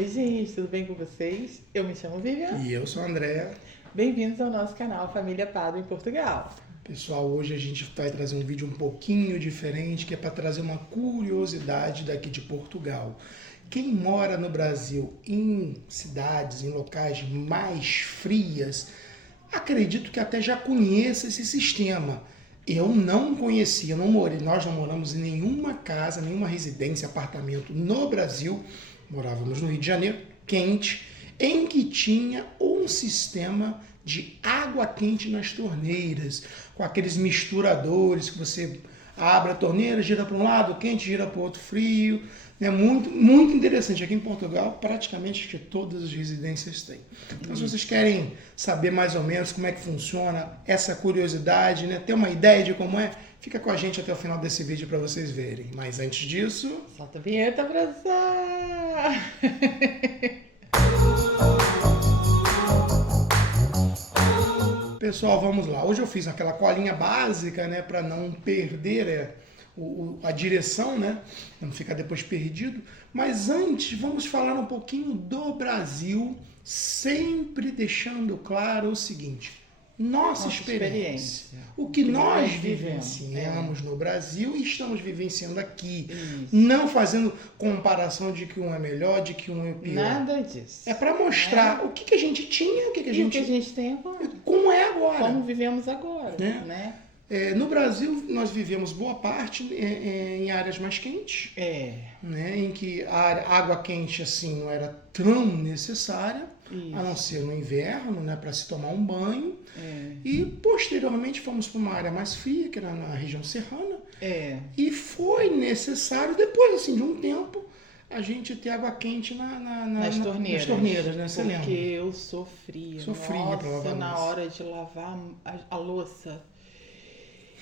Oi, gente, tudo bem com vocês? Eu me chamo Vivian. E eu sou o André. Bem-vindos ao nosso canal Família Pado em Portugal. Pessoal, hoje a gente vai trazer um vídeo um pouquinho diferente, que é para trazer uma curiosidade daqui de Portugal. Quem mora no Brasil em cidades, em locais mais frias, acredito que até já conheça esse sistema. Eu não conhecia, nós não moramos em nenhuma casa, nenhuma residência, apartamento no Brasil. Morávamos no Rio de Janeiro, quente, em que tinha um sistema de água quente nas torneiras, com aqueles misturadores que você abre a torneira, gira para um lado quente, gira para o outro frio. É muito, muito interessante. Aqui em Portugal, praticamente que todas as residências têm. Então, se vocês querem saber mais ou menos como é que funciona essa curiosidade, né, ter uma ideia de como é, fica com a gente até o final desse vídeo para vocês verem. Mas antes disso... Solta a vinheta pra usar! Pessoal, vamos lá. Hoje eu fiz aquela colinha básica, né, para não perder a direção, né, não ficar depois perdido. Mas antes, vamos falar um pouquinho do Brasil, sempre deixando claro o seguinte: nossa experiência. O que nós vivenciamos no Brasil e estamos vivenciando aqui. Isso. Não fazendo comparação de que um é melhor, de que um é pior. Nada disso. É para mostrar o que a gente tinha, o que a gente tem agora. como é agora. Como vivemos agora, Né? né? No Brasil, nós vivemos boa parte em áreas mais quentes, né, em que a água quente assim não era tão necessária, Isso. a não ser no inverno, né, para se tomar um banho. E posteriormente fomos para uma área mais fria, que era na região serrana. E foi necessário, depois assim, de um tempo, a gente ter água quente nas torneiras. Nas torneiras, né? Você lembra? Porque eu sofria. Sofria para lavar na louça. hora de lavar a louça.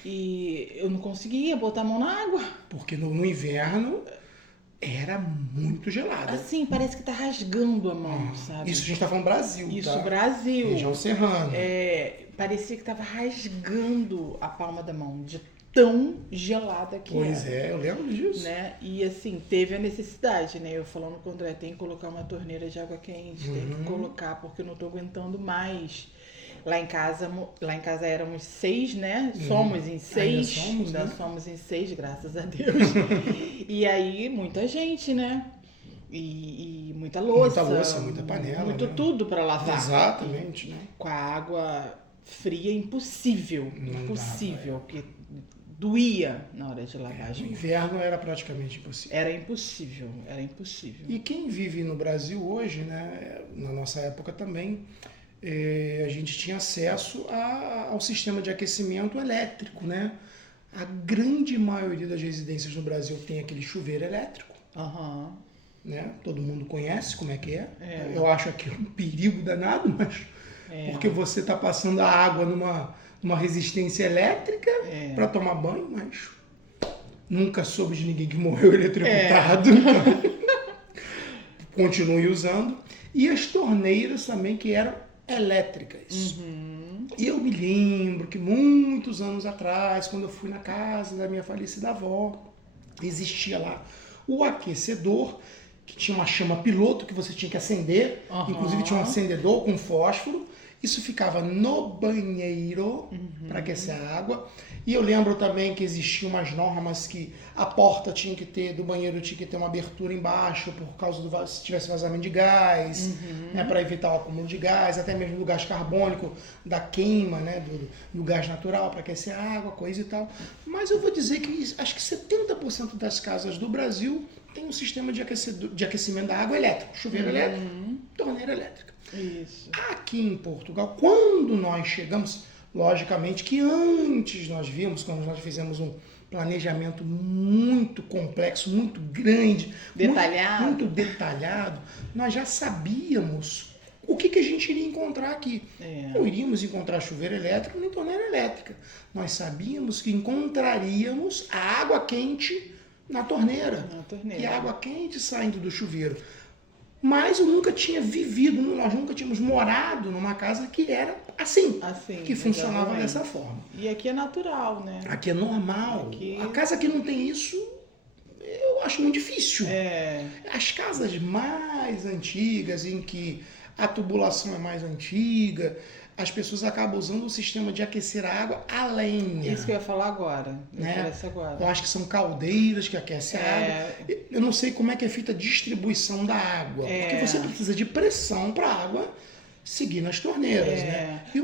E eu não conseguia botar a mão na água. Porque no inverno era muito gelado. Assim, parece que tá rasgando a mão, sabe? Isso a gente tá falando Brasil, Isso, tá? Brasil. Região serrana. Parecia que tava rasgando a palma da mão, de tão gelada que Pois era. eu lembro disso. Né? E assim, teve a necessidade, né? Eu falando com o André, tem que colocar uma torneira de água quente, tem que colocar, porque eu não tô aguentando mais. Lá em casa éramos 6, né? Somos em 6. Ainda Somos em 6, graças a Deus. E aí, muita gente, né? E muita louça. Muita louça, muita panela. Muito né? tudo para lavar. Exatamente, né? Com a água fria, impossível. Não impossível. Porque doía na hora de lavar. No inverno era praticamente impossível. Era impossível. E quem vive no Brasil hoje, né? Na nossa época também, a gente tinha acesso ao sistema de aquecimento elétrico, né? A grande maioria das residências no Brasil tem aquele chuveiro elétrico. Né? Todo mundo conhece como é que é. Eu acho aqui um perigo danado, mas porque você está passando a água numa resistência elétrica para tomar banho, mas nunca soube de ninguém que morreu eletrocutado. Continue usando. E as torneiras também, que eram elétricas. E eu me lembro que muitos anos atrás, quando eu fui na casa da minha falecida avó, existia lá o aquecedor, que tinha uma chama piloto que você tinha que acender. Inclusive tinha um acendedor com fósforo. Isso ficava no banheiro para aquecer a água. E eu lembro também que existiam umas normas que a porta tinha que ter, do banheiro tinha que ter uma abertura embaixo por causa se tivesse vazamento de gás, né, para evitar o acúmulo de gás, até mesmo do gás carbônico, da queima, né, do gás natural para aquecer a água, coisa e tal. Mas eu vou dizer que acho que 70% das casas do Brasil tem um sistema de aquecimento da água elétrico, chuveiro elétrico, torneira elétrica. Isso. Aqui em Portugal, quando nós chegamos, logicamente que antes nós vimos, quando nós fizemos um planejamento muito complexo, muito grande, muito detalhado, nós já sabíamos o que a gente iria encontrar aqui. Não iríamos encontrar chuveiro elétrico nem torneira elétrica. Nós sabíamos que encontraríamos a água quente na torneira. E a água quente saindo do chuveiro. Mas eu nunca tinha vivido, nós nunca tínhamos morado numa casa que era assim que funcionava dessa forma. E aqui é natural, né? Aqui é normal. A casa que não tem isso, eu eu acho muito difícil. É. As casas mais antigas, em que a tubulação é mais antiga, as pessoas acabam usando o sistema de aquecer a água a lenha. Isso que eu ia falar agora. Né? Agora. Eu acho que são caldeiras que aquecem a água. Eu não sei como é que é feita a distribuição da água. Porque você precisa de pressão para a água seguir nas torneiras. Né? E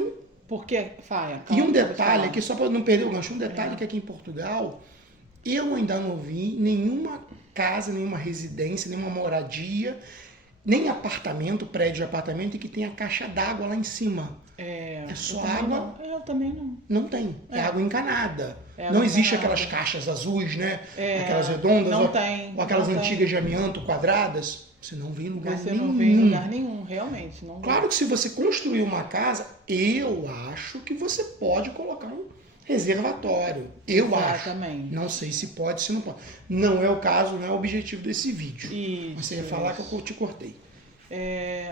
um detalhe, aqui só para não perder o gancho, um detalhe que aqui em Portugal, eu ainda não vi nenhuma casa, nenhuma residência, nenhuma moradia, nem apartamento, prédio de apartamento, que tenha caixa d'água lá em cima. É só água. Eu também não. Não tem. É água encanada. Não existe aquelas caixas azuis, né? Aquelas redondas. Não ou, tem. Ou aquelas antigas de amianto quadradas. Você não vê em lugar nenhum. Você não vê em lugar nenhum, realmente. Não claro que se você construir uma casa, eu acho que você pode colocar um reservatório. Eu acho. Não sei se pode, se não pode. Não é o caso, não é o objetivo desse vídeo. Isso. Você ia falar que eu te cortei.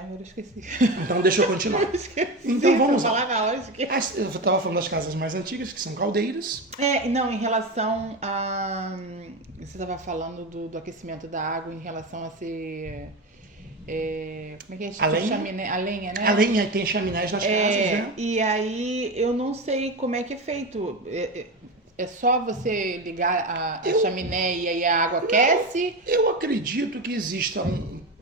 Agora eu esqueci. Então deixa eu continuar. Então vamos lá. Eu estava falando das casas mais antigas, que são caldeiras. Não, em relação a... Você estava falando do aquecimento da água em relação a ser... como é que é? A lenha? A lenha, né? A lenha tem chaminés nas casas, né? E aí eu não sei como é que é feito. É só você ligar a chaminé e aí a água aquece? Eu acredito que exista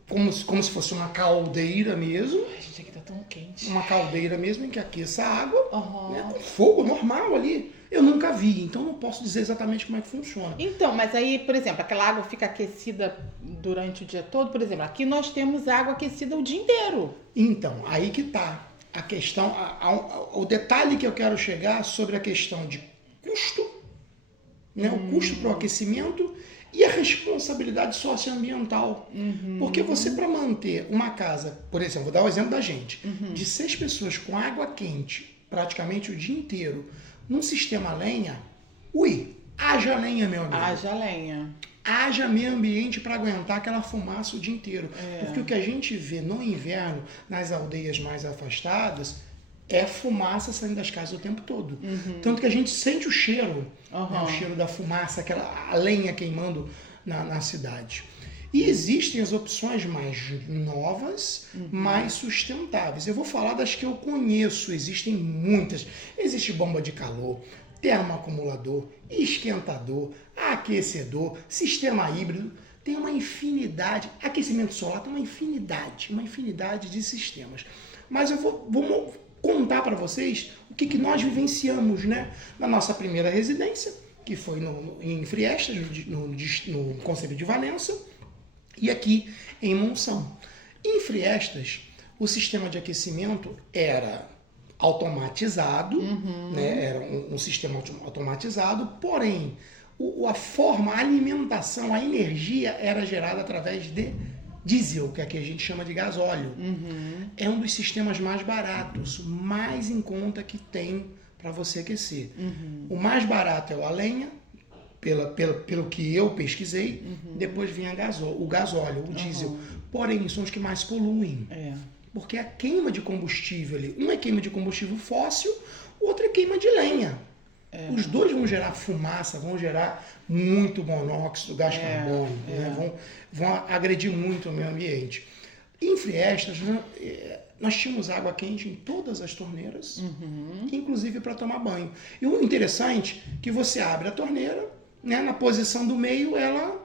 como se fosse uma caldeira mesmo. Ai, gente, aqui tá tão quente. Uma caldeira mesmo em que aqueça a água. Né, com fogo normal ali. Eu nunca vi, então não posso dizer exatamente como é que funciona. Então, mas aí, por exemplo, aquela água fica aquecida durante o dia todo? Por exemplo, aqui nós temos água aquecida o dia inteiro. Então, aí que tá a questão, o detalhe que eu quero chegar sobre a questão de custo, né? O custo para o aquecimento e a responsabilidade socioambiental. Porque você, para manter uma casa, por exemplo, vou dar o exemplo da gente, de 6 pessoas com água quente praticamente o dia inteiro, num sistema a lenha, haja lenha, meu amigo. Haja lenha. Haja meio ambiente para aguentar aquela fumaça o dia inteiro. Porque o que a gente vê no inverno, nas aldeias mais afastadas, é fumaça saindo das casas o tempo todo. Tanto que a gente sente o cheiro, né, o cheiro da fumaça, a lenha queimando na cidade. E existem as opções mais novas, mais sustentáveis. Eu vou falar das que eu conheço, existem muitas. Existe bomba de calor, termoacumulador, esquentador, aquecedor, sistema híbrido. Tem uma infinidade, aquecimento solar tem uma infinidade de sistemas. Mas eu vou contar para vocês o que nós vivenciamos, né, na nossa primeira residência, que foi em Friestas, no Concelho de Valença, e aqui em Monção. Em Friestas, o sistema de aquecimento era automatizado, né? Era um sistema automatizado, porém, a alimentação, a energia era gerada através de diesel, que aqui a gente chama de gasóleo. É um dos sistemas mais baratos, mais em conta que tem para você aquecer. O mais barato é o a lenha, pelo que eu pesquisei, depois vinha o gasóleo, o diesel. Porém, são os que mais poluem. Porque a queima de combustível ali, um é queima de combustível fóssil, o outro é queima de lenha. Os dois vão gerar fumaça, vão gerar muito monóxido, gás carbônico, né? Vão agredir muito o meio ambiente. Em Friestas, nós tínhamos água quente em todas as torneiras, inclusive para tomar banho. E o interessante é que você abre a torneira, né, na posição do meio, ela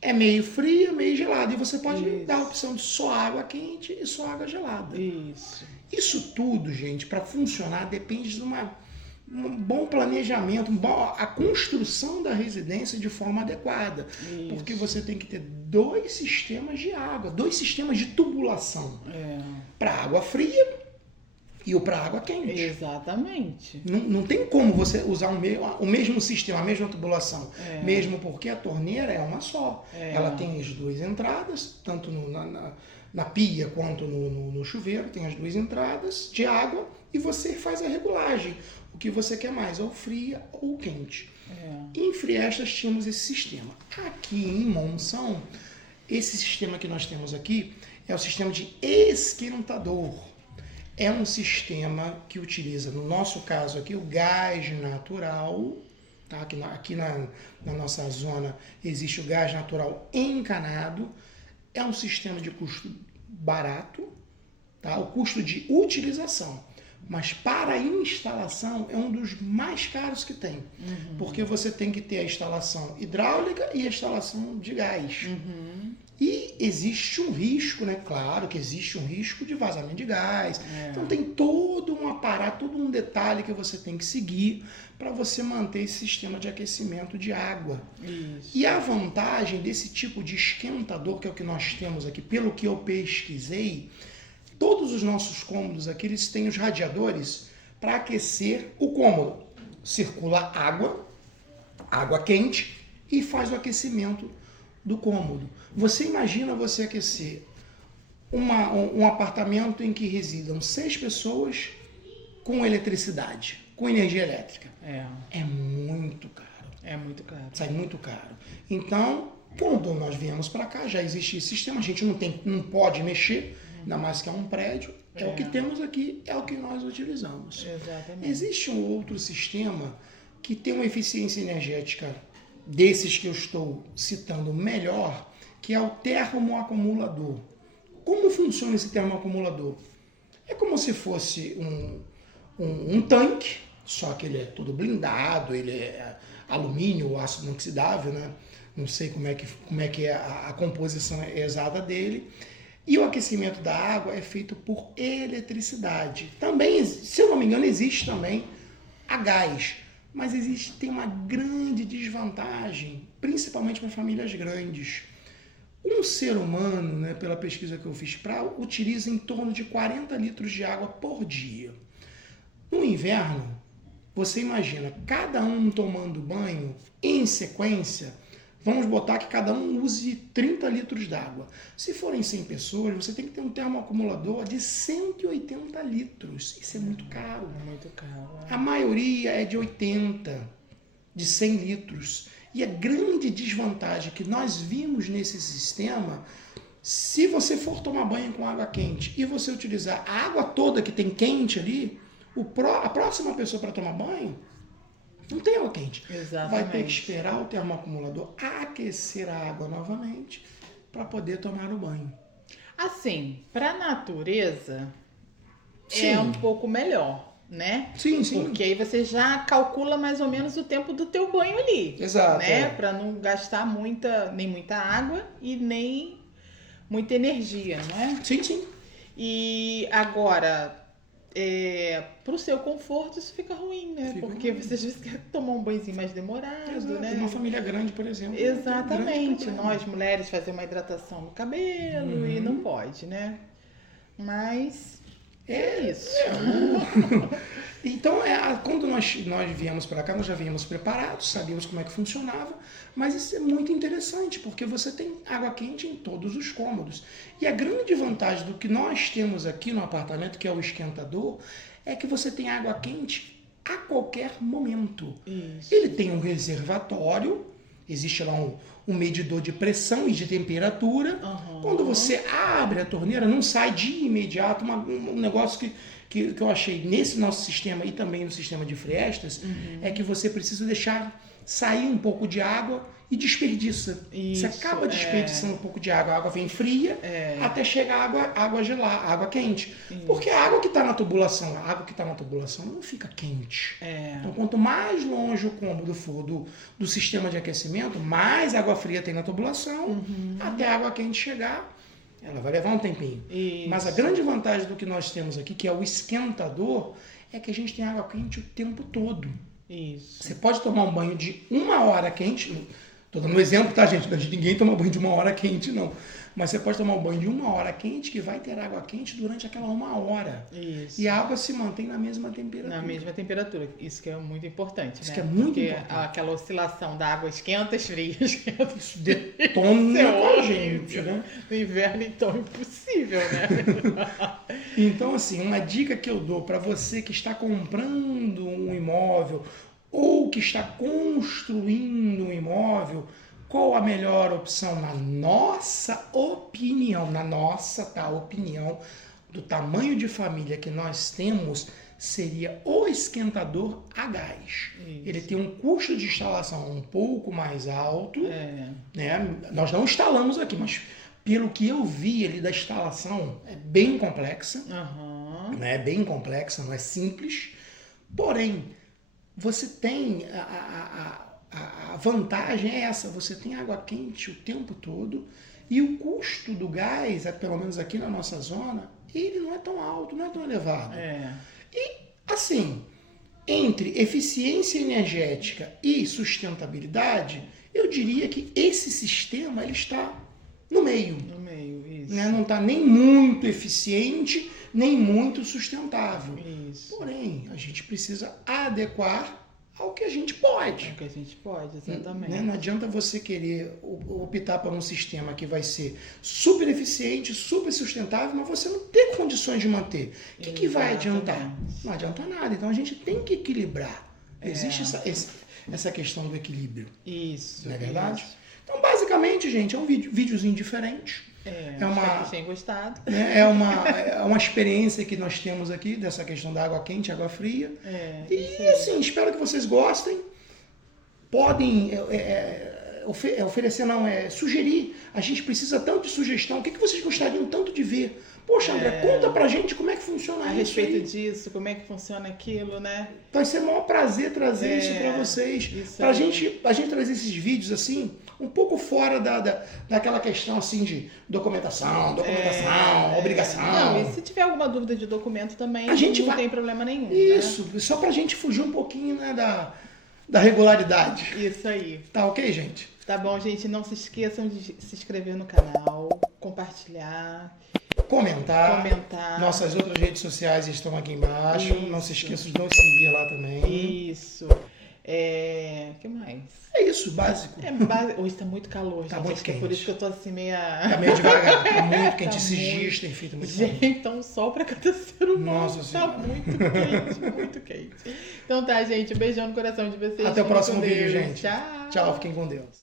é meio fria, meio gelada. E você pode dar a opção de só água quente e só água gelada. Isso tudo, gente, para funcionar, depende de um bom planejamento, a construção da residência de forma adequada. Porque você tem que ter 2 sistemas de água, 2 sistemas de tubulação. Para água fria e o para água quente. Exatamente. Não tem como você usar o mesmo sistema, a mesma tubulação. Mesmo porque a torneira é uma só. Ela tem as 2 entradas, tanto na pia quanto no chuveiro, tem as 2 entradas de água e você faz a regulagem. O que você quer mais, ou fria ou quente. Em Friestas tínhamos esse sistema. Aqui em Monção, esse sistema que nós temos aqui é o sistema de esquentador. É um sistema que utiliza, no nosso caso aqui, o gás natural, tá? Aqui na nossa zona existe o gás natural encanado, é um sistema de custo barato, tá? O custo de utilização, mas para a instalação é um dos mais caros que tem, porque você tem que ter a instalação hidráulica e a instalação de gás. E existe um risco, né? Claro que existe um risco de vazamento de gás. Então tem todo um aparato, todo um detalhe que você tem que seguir para você manter esse sistema de aquecimento de água. Isso. E a vantagem desse tipo de esquentador, que é o que nós temos aqui, pelo que eu pesquisei, todos os nossos cômodos aqui, eles têm os radiadores para aquecer o cômodo. Circula água quente e faz o aquecimento do cômodo. Você imagina você aquecer um apartamento em que residam 6 pessoas com eletricidade, com energia elétrica. É muito caro. É muito caro. Sai muito caro. Então, quando nós viemos para cá, já existe esse sistema, a gente não pode mexer, ainda mais que é um prédio. É o que temos aqui, é o que nós utilizamos. Exatamente. Existe um outro sistema que tem uma eficiência energética desses que eu estou citando melhor, que é o termoacumulador. Como funciona esse termoacumulador? É como se fosse um tanque, só que ele é todo blindado, ele é alumínio ou aço inoxidável, né? Não sei como é que é a composição exata dele. E o aquecimento da água é feito por eletricidade. Também, se eu não me engano, existe também a gás. Mas tem uma grande desvantagem, principalmente para famílias grandes. Um ser humano, né, pela pesquisa que eu fiz, utiliza em torno de 40 litros de água por dia. No inverno, você imagina, cada um tomando banho em sequência, vamos botar que cada um use 30 litros d'água. Se forem 100 pessoas, você tem que ter um termoacumulador de 180 litros. Isso é muito caro. É muito caro. A maioria é de 80, de 100 litros. E a grande desvantagem que nós vimos nesse sistema, se você for tomar banho com água quente e você utilizar a água toda que tem quente ali, a próxima pessoa para tomar banho não tem água quente. Exatamente. Vai ter que esperar o termoacumulador aquecer a água novamente para poder tomar o banho. Assim, para a natureza Sim. é um pouco melhor, né? Sim, sim. Porque aí você já calcula mais ou menos o tempo do teu banho ali. Exato. Né? Para não gastar nem muita água e nem muita energia, não é? Sim, sim. E agora, pro seu conforto isso fica ruim, né? Porque você às vezes quer tomar um banhozinho mais demorado, Exato. né? Uma família grande, por exemplo. Exatamente. Nós, mulheres, fazer uma hidratação no cabelo e não pode, né? Mas é isso. Então, quando nós viemos para cá, nós já viemos preparados, sabíamos como é que funcionava, mas isso é muito interessante, porque você tem água quente em todos os cômodos. E a grande vantagem do que nós temos aqui no apartamento, que é o esquentador, é que você tem água quente a qualquer momento. Isso. Ele tem um reservatório, existe lá um medidor de pressão e de temperatura. Quando você abre a torneira, não sai de imediato um negócio que eu achei nesse nosso sistema e também no sistema de Friestas, é que você precisa deixar sair um pouco de água e desperdiça. Você acaba desperdiçando um pouco de água, a água vem fria até chegar água gelada, água quente. Isso. Porque a água que está na tubulação, não fica quente. Então, quanto mais longe o cômodo for do sistema de aquecimento, mais água fria tem na tubulação, até a água quente chegar. Ela vai levar um tempinho. Isso. Mas a grande vantagem do que nós temos aqui, que é o esquentador, é que a gente tem água quente o tempo todo. Isso. Você pode tomar um banho de 1 hora quente. Estou dando um exemplo, tá, gente? Ninguém toma banho de 1 hora quente, não. Mas você pode tomar um banho de 1 hora quente que vai ter água quente durante aquela 1 hora. Isso. E a água se mantém na mesma temperatura. Na mesma temperatura. Isso que é muito importante, Isso né? que é muito Porque importante. aquela oscilação da água esquenta, esfria, esquenta. Isso detona com a gente, né? No inverno, então, é impossível, né? Então, assim, uma dica que eu dou para você que está comprando um imóvel ou que está construindo um imóvel, qual a melhor opção? Na nossa opinião, opinião do tamanho de família que nós temos, seria o esquentador a gás. Isso. Ele tem um custo de instalação um pouco mais alto, né? Nós não instalamos aqui, mas pelo que eu vi ali da instalação, é bem complexa, né? Bem complexa, não é simples. Porém, você tem a vantagem é essa, você tem água quente o tempo todo e o custo do gás, pelo menos aqui na nossa zona, ele não é tão alto, não é tão elevado. E, assim, entre eficiência energética e sustentabilidade, eu diria que esse sistema ele está no meio. No meio, isso. Né? Não está nem muito eficiente, nem muito sustentável. Isso. Porém, a gente precisa adequar ao que a gente pode. Ao que a gente pode, exatamente. Né? Não adianta você querer optar por um sistema que vai ser super eficiente, super sustentável, mas você não ter condições de manter. O que vai adiantar? Não adianta nada. Então a gente tem que equilibrar. Existe essa questão do equilíbrio. Isso. Não é verdade? Isso. Então, basicamente, gente, é um videozinho diferente. Espero que vocês tenham gostado. Né? É uma experiência que nós temos aqui dessa questão da água quente, água fria. E assim, espero que vocês gostem. Podem oferecer, sugerir. A gente precisa tanto de sugestão. O que vocês gostariam tanto de ver? Poxa, André, conta pra gente como é que funciona a isso. A respeito aí. disso, como é que funciona aquilo, né? Vai ser o maior prazer trazer isso pra vocês. Pra gente trazer esses vídeos assim, um pouco fora daquela questão assim de documentação, obrigação. Não, e se tiver alguma dúvida de documento também, não tem problema nenhum. Isso, né? Só pra gente fugir um pouquinho, né, da regularidade. Isso aí. Tá ok, gente? Tá bom, gente. Não se esqueçam de se inscrever no canal, compartilhar. Comentar. Nossas outras redes sociais estão aqui embaixo. Isso. Não se esqueçam de nos seguir lá também. Isso. Que mais? É isso, básico. Hoje tá muito calor, gente. Tá muito quente. É por isso que eu tô assim meia... Tá meio devagar. Tá muito quente. Tá Esses muito... dias tem feito muito Gente, calor. então sol pra cada ser humano. Nossa Senhora. Tá muito quente, muito quente. Então tá, gente. Beijão no coração de vocês. Até o próximo vídeo, gente. Tchau. Tchau, fiquem com Deus.